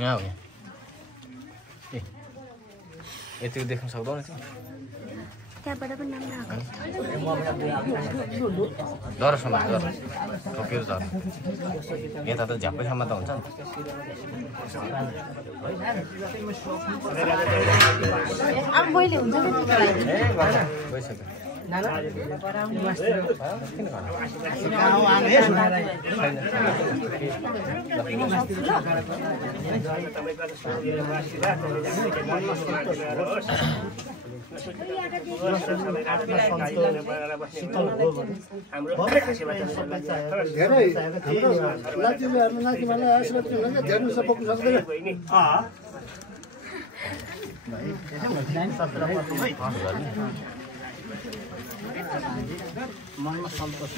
यहाँ हो यतिको देख्न सक्दैन त्यो त्यहाँबाट पनि नाम जरासम्म ठोकेर झर यता त झ्यापैसम्म त हुन्छ अब मैले हुन्छ गइसक्यो मनमा सन्तोष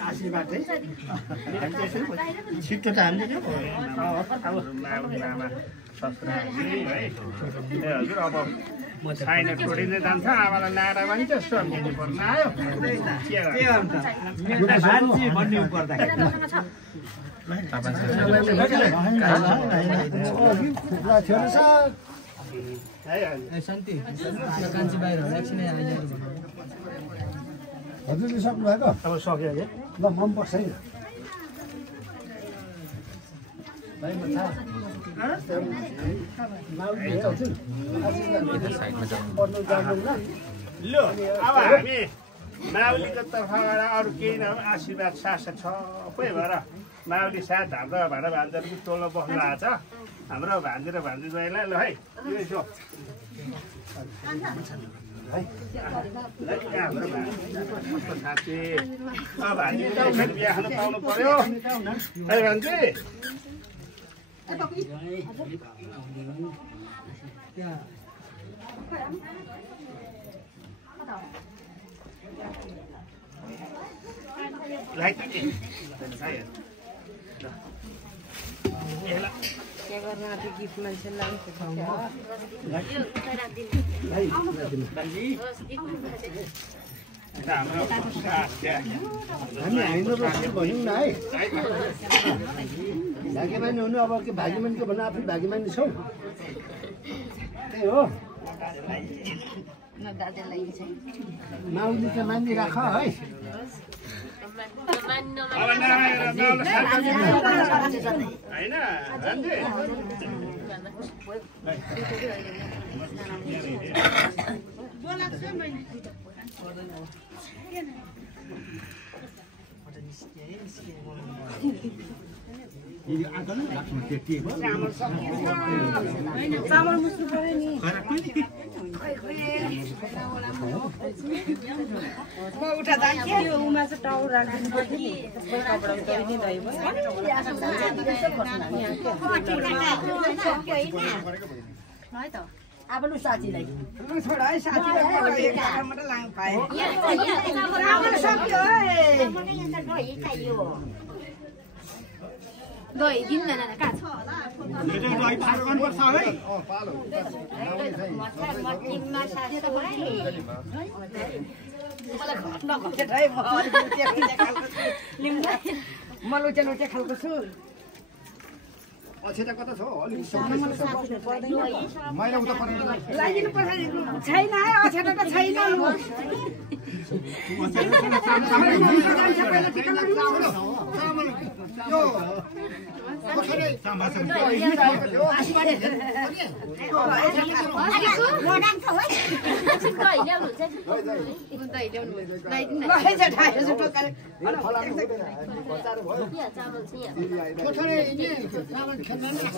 आशीर्वाद छिट्टो त हामीले हजुर अब छैन छोडिँदै जान्छ आमालाई नारा भन्छ सम्झिनु पर्न आयो भन्नु पर्दाखेरि हजुरले सक्नुभएको अब सक्यो अरे ल मन पर्छ है ल अब हामी माउलीको तर्फबाट अरू केही नभए आशीर्वाद शासक सबै भएर माउली साथ हाम्रो भाडा भान्जाहरू पनि टोलमा बस्नु भएको छ हाम्रो भान्जी र भान्जी गएला ल है साथी भान्जी बिहा खानु पाउनु पर्यो है भान्जी क्या गर्न आफै गिफ्ट मान्छे लान्छ हामी होइन भनौँ न है भाग्यमानी हुनु अब के भाग्यमानीको भन्नु आफै भाग्यमानी छौ त्यही हो माउली त मानिराख है चामल मुस्नु पर्यो नि म उठा जान्छु उमा चाहिँ टाउर राख्दिनु पर्यो नि त्यसमै कपडा उतारि नि दही भयो है त अब लु साथीलाई छोड है साथीलाई मात्र लानु पाए दही दिनु न कहाँ छ म लुचे लुचे खालको छु अछेटा कता छ अलि मैला उता पर्दैन लागिनु पर्छ छैन है अछेटा त छैन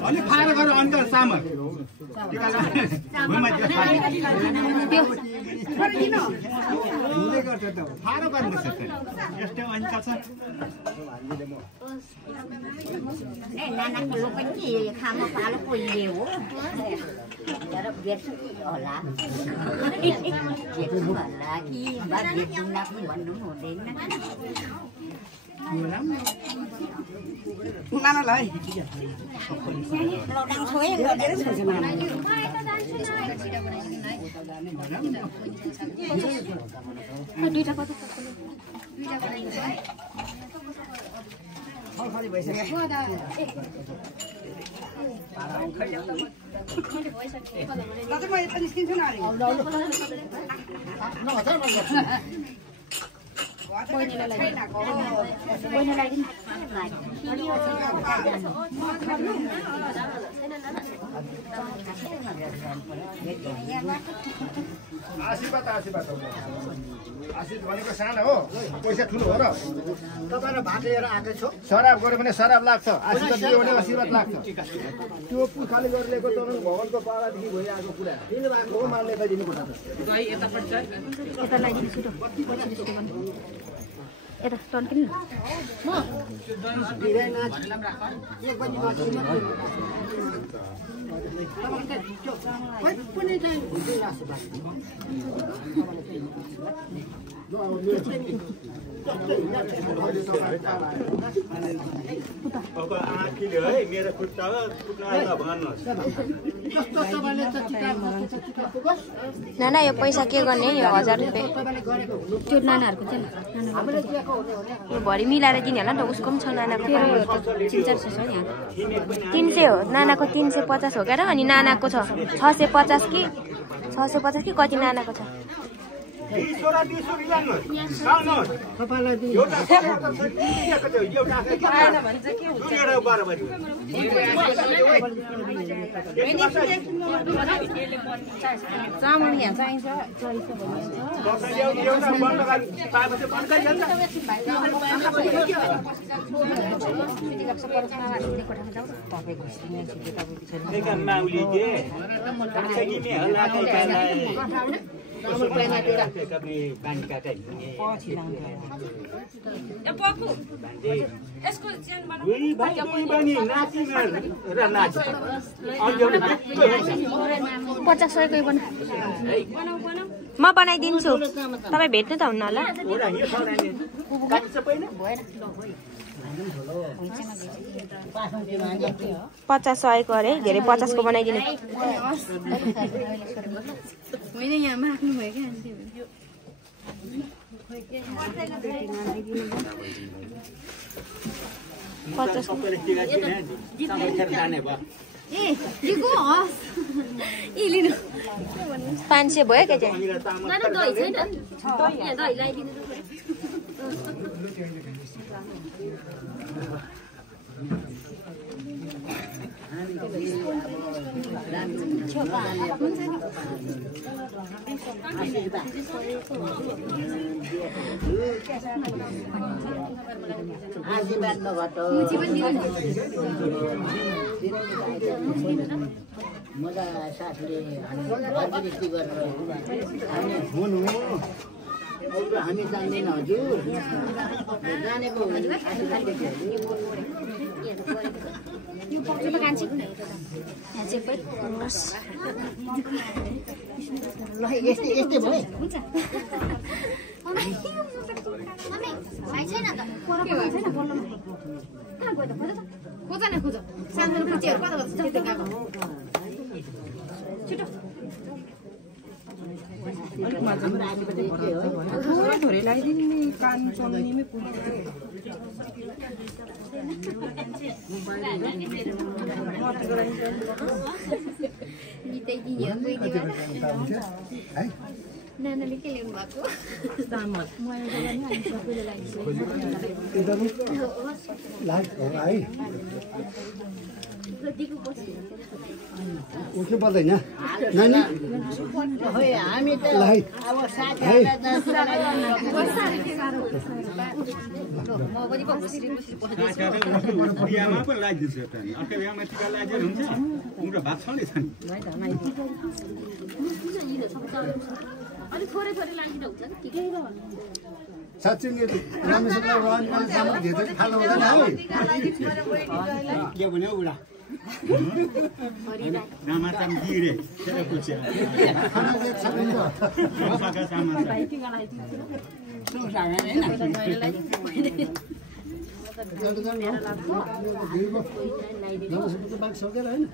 अलि फाएर गरेर अन्त चामल हुँदै गर्छ त फारो गर्नुपर्छ यस्तै अन्त छ नानाको लो पनि खामा पालो कोही हो तर बेर्छु होला बेर्छु होला कि बा बेर्छुला पनि भन्नु हुँदैन नानालाई लडाङ छोए गरेर छोड्छ दुईटा कता खाली भइसक्यो दाजु म यता निस्किन्छु न आशीर्वाद भनेको सानो हो पैसा ठुलो हो र तपाईहरु भात लिएर आएको छु शराब गऱ्यो भने शराब लाग्छ आशीर्वाद दियो भने आशीर्वाद लाग्छ त्यो पुखाले गरिरहेको तपाईको भगवानको पालादेखि भइरहेको कुरा दिनु भएको हो मान्यता दिनुपर्छ यता लगाइदिनु छिटो यता टर्न किन म अब आँखीले है मेरो खुट्टा भन्नुहोस् नाना यो पैसा के गर्ने यो 1000 रुपैयाँ त्यो नानाहरूको चाहिँ यो भरि मिलाएर दिने होला नि त उसको पनि छ नानाको 300 छ नि 300 हो नानाको 350 हो क्या अनि नानाको छ 650 कि कति नानाको छ चामल यहाँ चाहिन्छ म बनाइदिन्छु तपाईँ भेट्नु त हुन्न होला 50 100 अरे धेरै 50 को बनाइदिनु होइन यहाँ माग्नु भयो क्या 500 भयो क्या चाहिँ मजा सासले अभिव्यक्ति गरेर हुनु हामी जान्दैन हजुर जानेको यस्तै भयो खोज न खोज सानो कुर्तीहरू कता छ छिटो थोरै थोरै लगाइदिनु नि कान चलाउनेमै पुग्छ नानाले के ल्याउनु भएको उठ्नु पर्दैन नानी खोइ हामी त अब साथीहरूलाई त बिहामा पनि लगाइदिन्छ त नि अर्को बिहामा टिका लगाइदिएर हुन्छ उम्रो भात छँदै छ नि साँच्चै नि राम्रोसँग रहने सामान धेरै खानु हुँदैन है के भन्यो बुढा रामाचाम गिरे त्यसले पुछ्यो खाना चाहिँ सकिन्छ मसाका सामान बाघ सकेर होइन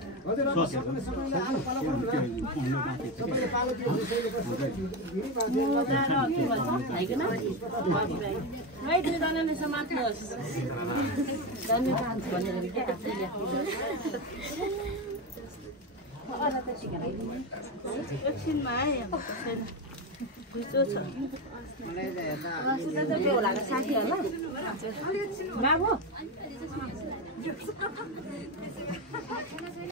साथीहरूलाई